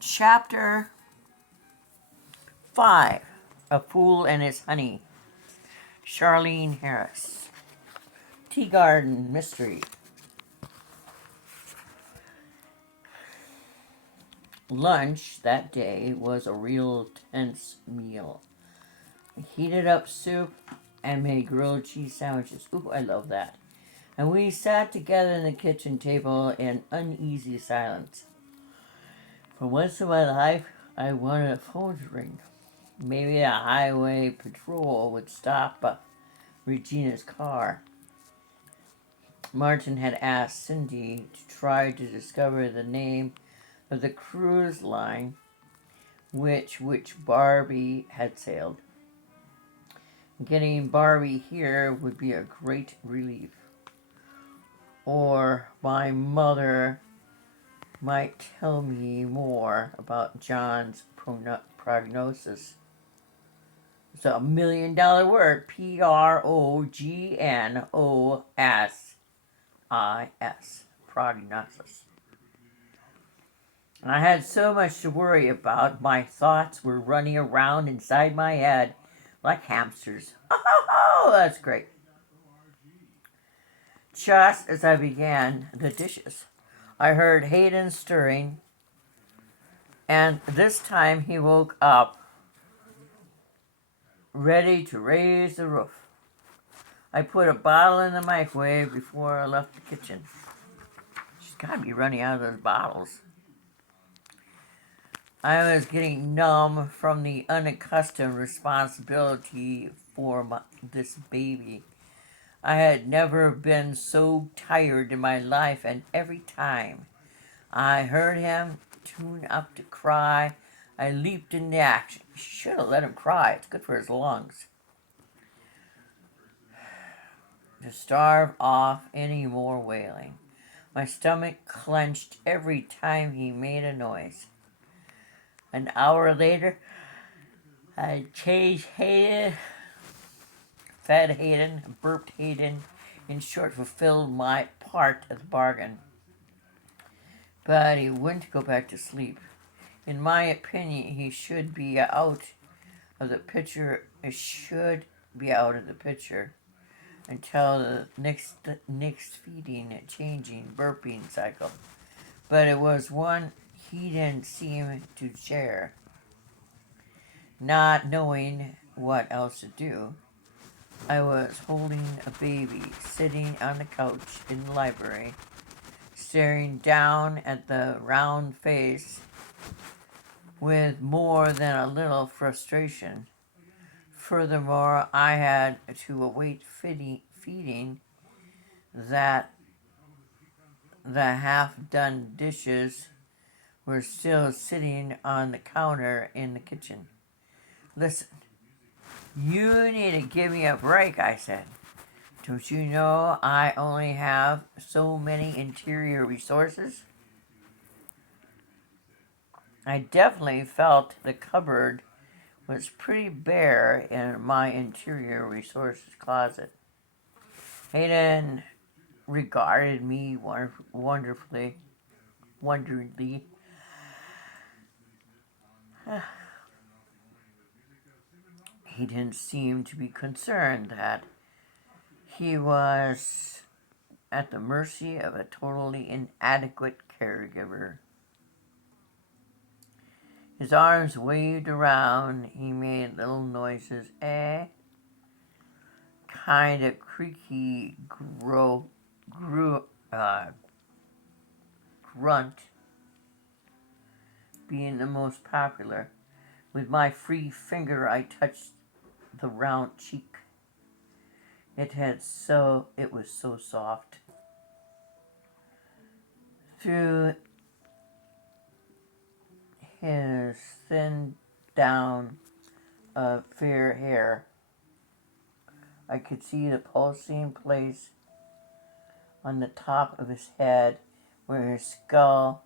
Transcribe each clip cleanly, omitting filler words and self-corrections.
Chapter 5, A Fool and His Honey. Charlaine Harris. Tea Garden Mystery. Lunch that day was a real tense meal. Heated up soup and made grilled cheese sandwiches. Ooh, I love that. And we sat together in the kitchen table in uneasy silence. For once in my life, I wanted a phone to ring. Maybe a highway patrol would stop Regina's car. Martin had asked Cindy to try to discover the name of the cruise line which Barbie had sailed. Getting Barbie here would be a great relief. Or my mother might tell me more about John's prognosis. It's $1 million word. Prognosis. Prognosis. And I had so much to worry about. My thoughts were running around inside my head like hamsters. Oh, that's great. Just as I began the dishes, I heard Hayden stirring, and this time he woke up, ready to raise the roof. I put a bottle in the microwave before I left the kitchen. She's got to be running out of those bottles. I was getting numb from the unaccustomed responsibility for this baby. I had never been so tired in my life, and every time I heard him tune up to cry, I leaped into action. You should have let him cry. It's good for his lungs. To starve off any more wailing. My stomach clenched every time he made a noise. An hour later, I changed Hayden, fed Hayden, burped Hayden, in short, fulfilled my part of the bargain. But he wouldn't go back to sleep. In my opinion, he should be out of the picture. It should be out of the picture until the next feeding, changing, burping cycle. But it was one he didn't seem to share. Not knowing what else to do, I was holding a baby, sitting on the couch in the library, staring down at the round face with more than a little frustration. Furthermore, I had to await feeding that the half-done dishes were still sitting on the counter in the kitchen. Listen, you need to give me a break, I said. Don't you know I only have so many interior resources? I definitely felt the cupboard was pretty bare in my interior resources closet. Hayden regarded me wonderingly. He didn't seem to be concerned that he was at the mercy of a totally inadequate caregiver. His arms waved around. He made little noises. Kind of creaky grunt being the most popular. With my free finger, I touched the round cheek. It was so soft. Through his thin down of fair hair, I could see the pulsing place on the top of his head where his skull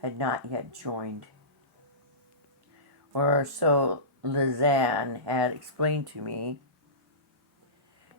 had not yet joined. Or so Lizanne had explained to me.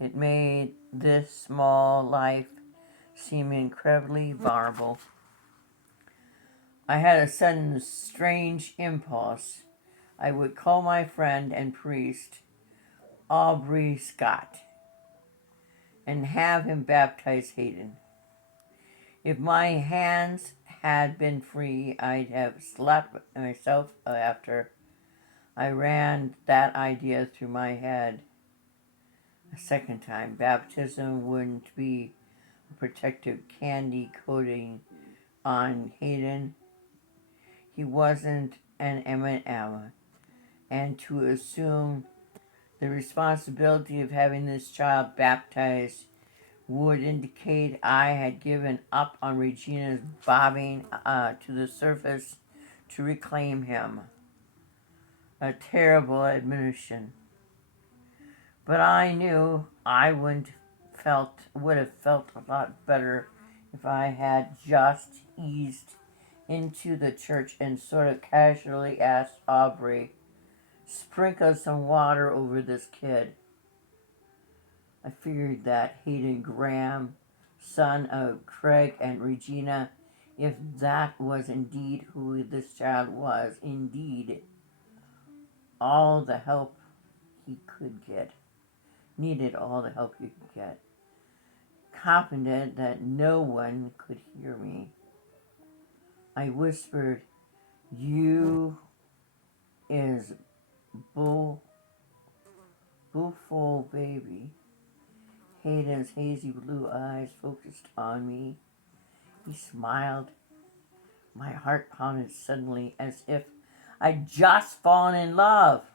It made this small life seem incredibly vulnerable. I had a sudden strange impulse. I would call my friend and priest, Aubrey Scott, and have him baptize Hayden. If my hands had been free, I'd have slapped myself after I ran that idea through my head a second time. Baptism wouldn't be a protective candy coating on Hayden. He wasn't an M&M, and to assume the responsibility of having this child baptized would indicate I had given up on Regina's bobbing to the surface to reclaim him. A terrible admission. But I knew I would have felt a lot better if I had just eased into the church and sort of casually asked Aubrey, sprinkle some water over this kid. I figured that Hayden Graham, son of Craig and Regina, if that was indeed who this child was, indeed, all the help he could get, needed all the help he could get. Confident that no one could hear me, I whispered, "You is bullful baby." Hayden's hazy blue eyes focused on me. He smiled. My heart pounded suddenly as if I'd just fallen in love.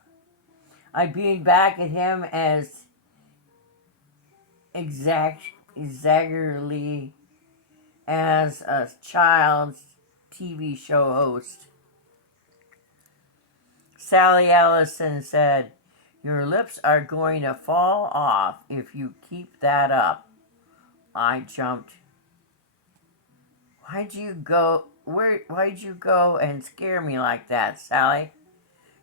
I beamed back at him as exaggeratedly as a child's TV show host. Sally Allison said, "Your lips are going to fall off if you keep that up." I jumped. Why'd you go and scare me like that, Sally?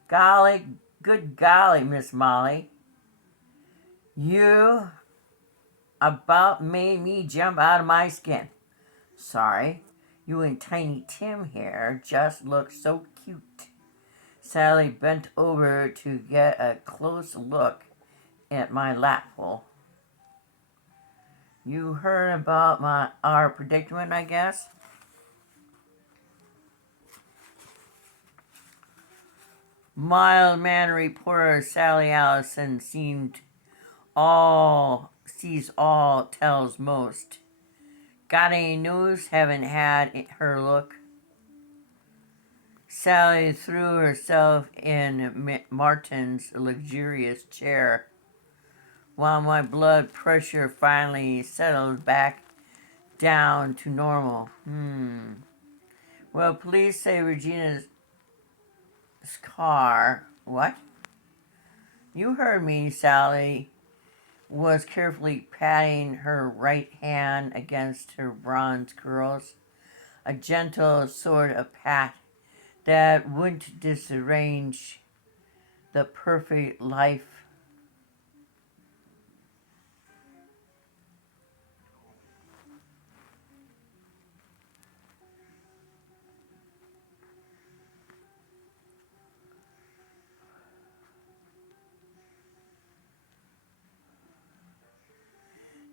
Good golly, Miss Molly. You about made me jump out of my skin. Sorry, you and Tiny Tim here just look so cute. Sally bent over to get a close look at my lapful. You heard about our predicament, I guess? Mild-mannered reporter Sally Allison sees all, tells most. Got any news? Haven't had her look. Sally threw herself in Martin's luxurious chair while my blood pressure finally settled back down to normal. Well, police say Regina's car. What? You heard me, Sally was carefully patting her right hand against her bronze curls. A gentle sort of pat that wouldn't disarrange the perfect life.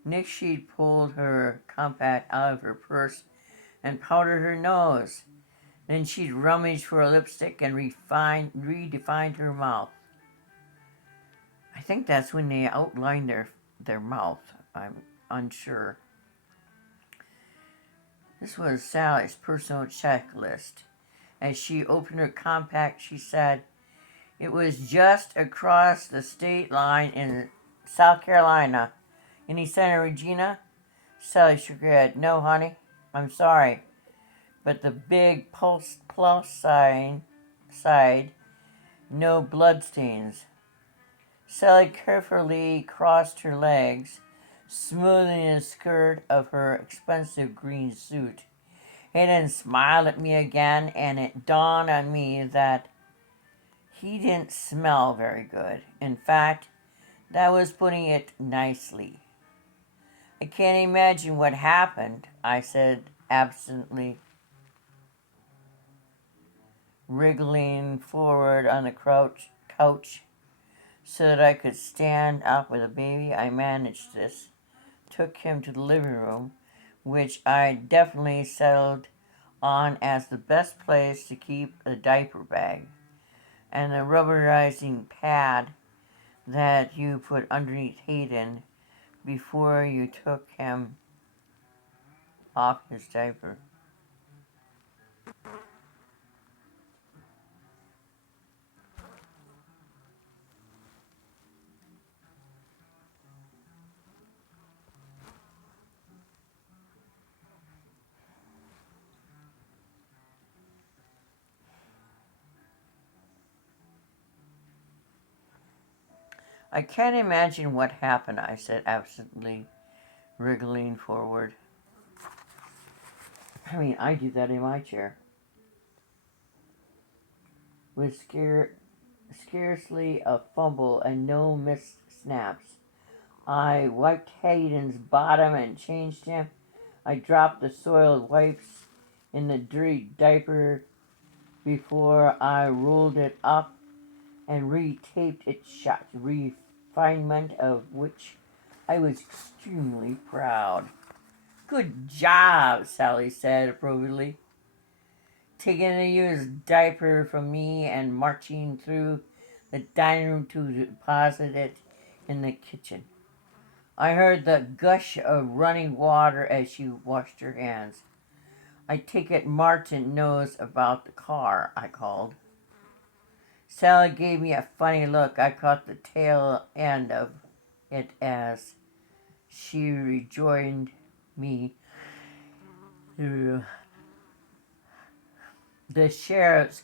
Nick Sheet pulled her compact out of her purse and powdered her nose. Then she'd rummaged for a lipstick and redefined her mouth. I think that's when they outlined their mouth. I'm unsure. This was Sally's personal checklist. As she opened her compact, she said, "It was just across the state line in South Carolina. Any sign of Regina?" Sally shook her head. "No, honey. I'm sorry. But the big plus side, no bloodstains." Sally carefully crossed her legs, smoothing the skirt of her expensive green suit. Hayden smiled at me again, and it dawned on me that he didn't smell very good. In fact, that was putting it nicely. "I can't imagine what happened," I said absently. wriggling forward on the couch so that I could stand up with the baby. I managed this. Took him to the living room, which I definitely settled on as the best place to keep a diaper bag and the rubberizing pad that you put underneath Hayden before you took him off his diaper. I can't imagine what happened, I said absently, wriggling forward. I do that in my chair. With scarcely a fumble and no missed snaps, I wiped Hayden's bottom and changed him. I dropped the soiled wipes in the dirty diaper before I rolled it up and retaped it shut, refinement of which I was extremely proud. Good job, Sally said approvingly, taking the used diaper from me and marching through the dining room to deposit it in the kitchen. I heard the gush of running water as she washed her hands. I take it Martin knows about the car, I called. Sally gave me a funny look. I caught the tail end of it as she rejoined me. The sheriff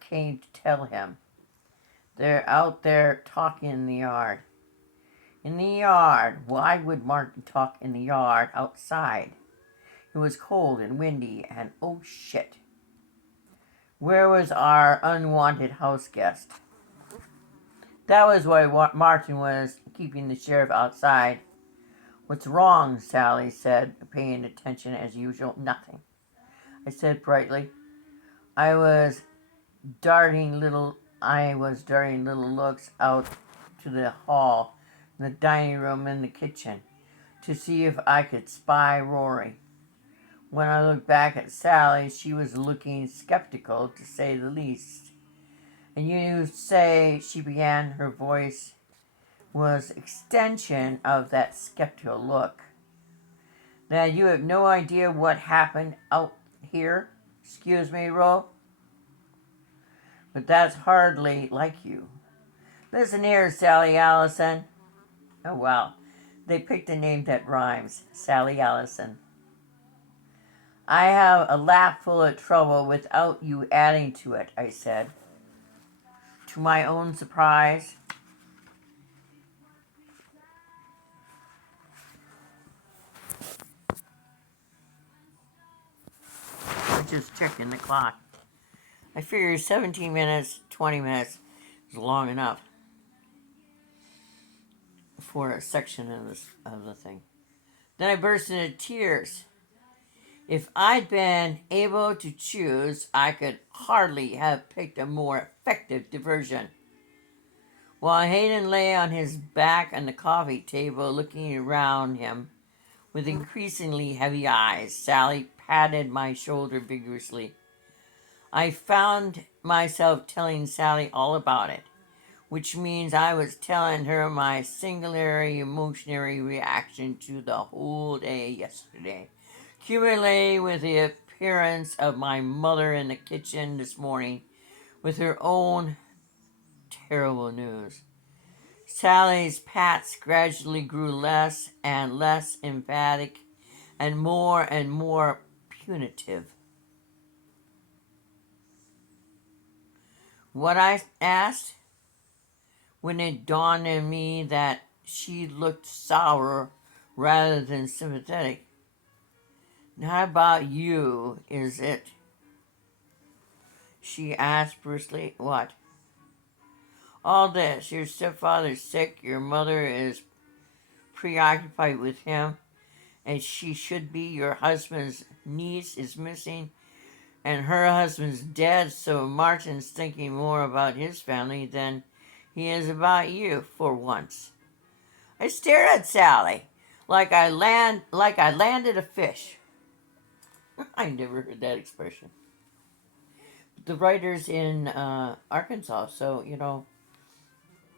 came to tell him. They're out there talking in the yard. In the yard? Why would Martin talk in the yard outside? It was cold and windy and oh shit. Where was our unwanted house guest? That was why Martin was keeping the sheriff outside. What's wrong? Sally said, paying attention as usual. Nothing, I said brightly. I was darting little looks out to the hall, the dining room, and the kitchen to see if I could spy Rory. When I looked back at Sally, she was looking skeptical, to say the least. And you say, she began, her voice was extension of that skeptical look. That you have no idea what happened out here? Excuse me, Ro? But that's hardly like you. Listen here, Sally Allison. Oh, wow. They picked a name that rhymes. Sally Allison. I have a lap full of trouble without you adding to it, I said. To my own surprise. I'm just checking the clock. I figured 17 minutes, 20 minutes is long enough for a section of the thing. Then I burst into tears. If I'd been able to choose, I could hardly have picked a more effective diversion. While Hayden lay on his back on the coffee table looking around him with increasingly heavy eyes, Sally patted my shoulder vigorously. I found myself telling Sally all about it, which means I was telling her my singular emotionary reaction to the whole day yesterday, accumulating with the appearance of my mother in the kitchen this morning with her own terrible news. Sally's pats gradually grew less and less emphatic and more punitive. What? I asked, when it dawned on me that she looked sour rather than sympathetic. Not about you, is it? She asked brusquely. What? All this. Your stepfather's sick, your mother is preoccupied with him, and she should be. Your husband's niece is missing, and her husband's dead, so Martin's thinking more about his family than he is about you for once. I stared at Sally like I landed a fish. I never heard that expression. The writer's in Arkansas, so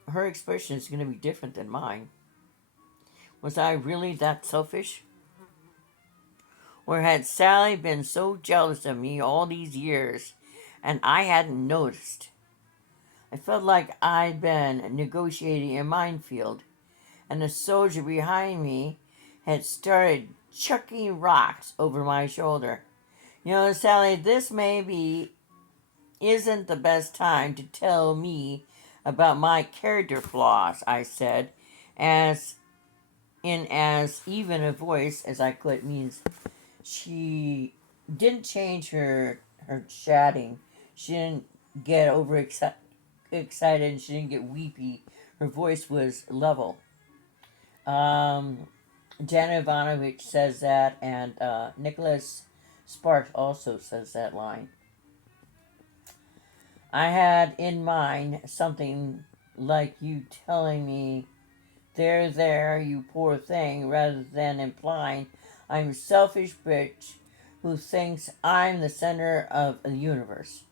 her expression is going to be different than mine. Was I really that selfish? Or had Sally been so jealous of me all these years and I hadn't noticed? I felt like I'd been negotiating a minefield, and the soldier behind me had started chucking rocks over my shoulder. Sally, this maybe isn't the best time to tell me about my character flaws, I said, as in as even a voice as I could. Means she didn't change her chatting. She didn't get excited. She didn't get weepy. Her voice was level. Um, Jana Ivanovich says that, and Nicholas Sparks also says that line. I had in mind something like you telling me, there, you poor thing, rather than implying I'm a selfish bitch who thinks I'm the center of the universe.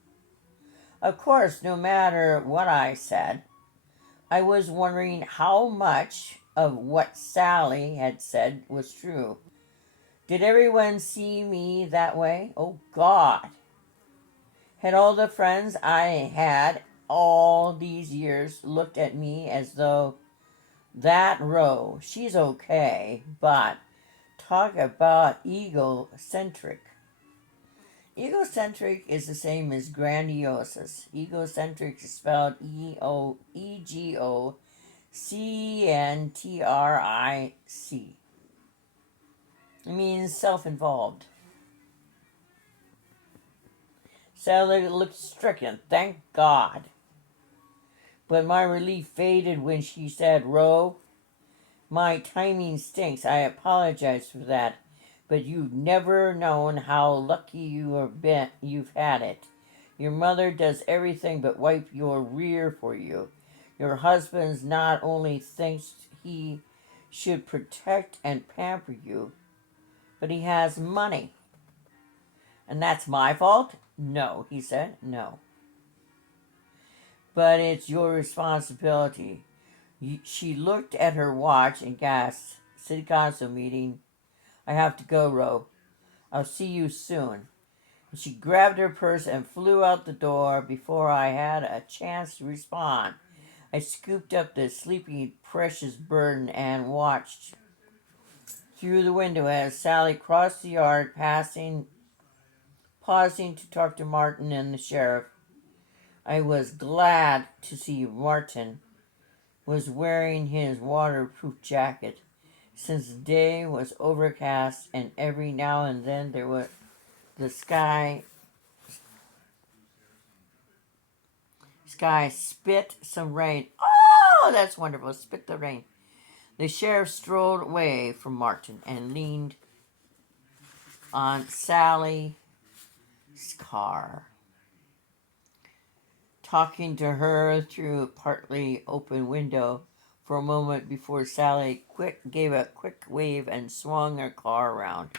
Of course, no matter what I said, I was wondering how much of what Sally had said was true. Did everyone see me that way? Oh, God. Had all the friends I had all these years looked at me as though that row, she's okay, but talk about egocentric. Egocentric is the same as grandiose. Egocentric is spelled EGOCENTRIC. It means self-involved. Sally looked stricken. Thank God. But my relief faded when she said, Roe, my timing stinks. I apologize for that. But you've never known how lucky you've had it. Your mother does everything but wipe your rear for you. Your husband not only thinks he should protect and pamper you, but he has money. And that's my fault? No, he said, no. But it's your responsibility. She looked at her watch and gasped, City Council meeting. I have to go, Ro. I'll see you soon. And she grabbed her purse and flew out the door before I had a chance to respond. I scooped up the sleeping precious burden and watched through the window as Sally crossed the yard, pausing to talk to Martin and the sheriff. I was glad to see Martin was wearing his waterproof jacket, since the day was overcast and every now and then the sky spit some rain. Oh, that's wonderful. Spit the rain. The sheriff strolled away from Martin and leaned on Sally's car, talking to her through a partly open window for a moment before Sally gave a quick wave and swung her car around.